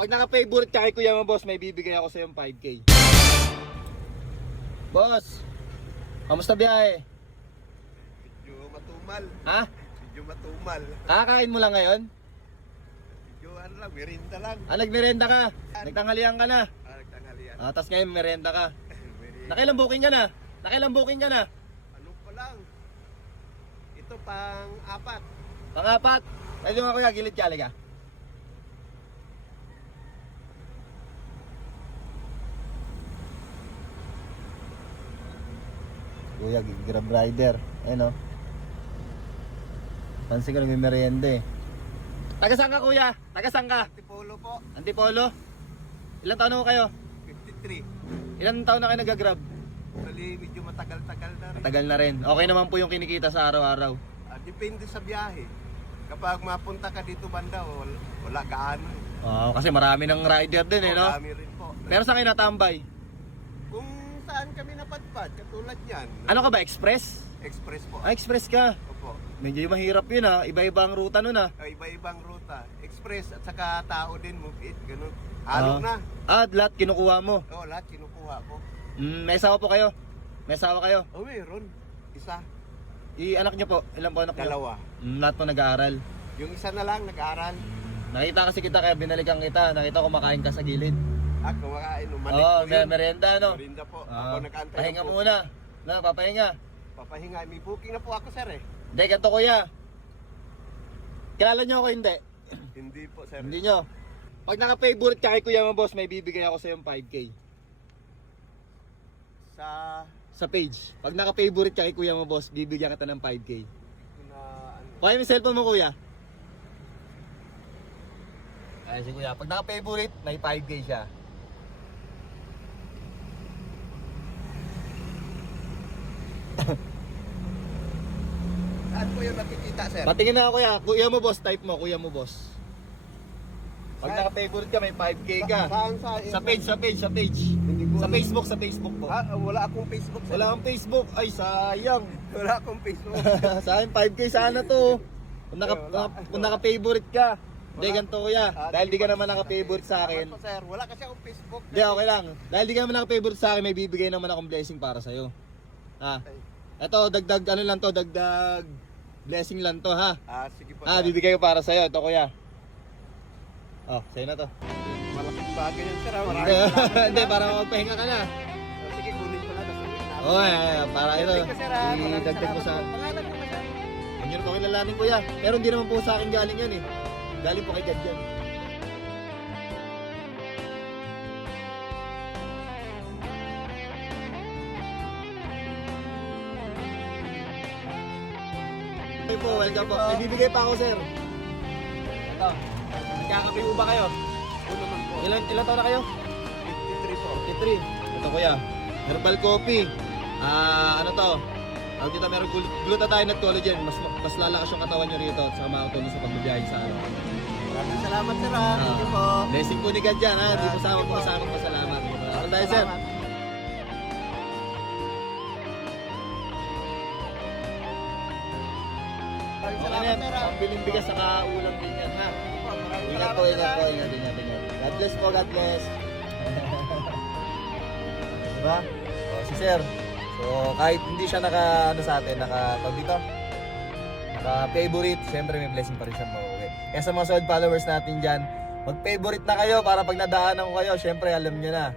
Pag naka-favorite ka kay Kuya mo, boss, may bibigay ako sa yung 5K. Boss, kamusta biyahe? Medyo matumal. Ha? Medyo matumal. Kakakain mo lang ngayon? Medyo ano lang, merinda lang. Nagmerenda ka? Nagtanghalian ka na? Nagtanghalian. Tapos ngayon merenda ka? Merinda. Nakailang booking ka na? Nakailang booking ka na? Ano pa lang? Ito pang-apat. Pang-apat? Pwede mo kuya, gilid ka, halika. Kuya, grab rider. Ayun o. Pansin ko nagme-merienda eh. Taga saan ka kuya? Taga saan ka? Antipolo po. Antipolo? Ilang taon na ho kayo? 53. Ilang taon na kayo nag-grab? Bali, medyo matagal-tagal na rin. Tagal na rin. Okay naman po yung kinikita sa araw-araw. Depende sa biyahe. Kapag mapunta ka dito banda, wala gaano. Oo, kasi marami ng rider din eh, no? Marami rin po. Pero saan kayo natambay? Kung saan kami napadpad, katulad yan. Ano ka ba, express? Express po. Ah, express ka. Opo. Medyo mahirap yun ha. Iba-iba ang ruta nun ha. Iba-ibang ruta. Express at saka tao din, move it, ganun. Halo na. Lahat kinukuha mo. Oo, lahat kinukuha ko. May asawa po kayo? May asawa kayo? Oh, meron. Isa, Anak nyo po? Ilan po anak nyo? dalawa. Lahat po nag-aaral. Yung isa na lang nag-aaral. Nakita kasi kita kaya binalikan kita. Nakita ko kumakain ka sa gilid. Kumakain. Umalik Oo, ko yun. merienda no? Merinda po. Ako nag-antay. Pahinga ng booking. muna. No, papahinga. Papahinga. May booking na po ako, sir eh. Hindi, ganito kuya. Kilala nyo ako hindi? Hindi po, sir. Hindi nyo. Pag naka-favorite ka kay Kuya mo, boss, may bibigay ako sa yung 5K. Sa... Sa page. Pag naka-favorite ka kay Kuya mo, boss, bibigyan kita ng 5K. Na, ano, Kaya yung cellphone mo, kuya. Ay, si kuya. Pag naka-favorite, may 5K siya. saan po yung nakikita, sir? Patingin na ako, kuya. Kuya mo, boss. Type mo, kuya mo, boss. Pag Saan? naka-favorite ka, may 5K ka. Saan? Sa page, sa page, sa page. Hindi ko Sa alam. Facebook, sa Facebook po. Wala akong Facebook, sir. Wala kang Facebook. Ay, sayang. Wala akong Facebook. Sa akin, 5K sana to. Kung naka-favorite ka. Hindi, ganito kuya. Dahil di ka naman naka-favorite sa akin. Salamat po, sir. Wala kasi akong Facebook. Hindi, okay lang. Dahil di ka naman naka-favorite sa akin, may bibigay naman akong blessing para sa'yo. Ha? Ito, dagdag, ano lang to, dagdag blessing lang to, ha? Sige po, sir. Bibigay ko para sa'yo. Ito, kuya. Oh, sa'yo na to. Malaking bagay yan, sir. Maraming Hindi, salamat, hindi, sir. para magpahinga ka na. Sige, kunin ko na. Tapos uwi na. Oo, para ito. Thank you, sir. Maraming Idagdag mo sa... salamat po. Pangalan mo ba, sir? Hindi nyo pakilalanin, kuya. Pero hindi naman po sa akin galing yan eh. Galing po kay God yan. Okay po, welcome po. May bibigay pa ako, sir. Ito. Nagkakape po ba kayo? Oo naman po. Ilan taon na kayo? 53 po. 53. Ito kuya. Herbal coffee. Ano to? Ang dito meron glutathione at collagen. Mas lalakas yung katawan nyo rito at saka makakatulong sa pagbibiyahe sa araw. Maraming salamat, sir. Thank you po. Blessing po ni God yan ha. Hindi po sa Sige po. kasama pasalamat. Ano tayo sir? Salamat. Maraming Okay na salamat, yan. sir. Pambiling bigas saka ulam din yan ha. Maraming Ingat salamat, po, sir. ingat po, ingat. God bless po, God bless. Diba? Si sir. So, kahit hindi siya sa atin, naka-favorite, siyempre may blessing pa rin siya mauwi. Kaya sa mga solid followers natin dyan, mag-favorite na kayo para pag nadaanan ko kayo, siyempre alam nyo na.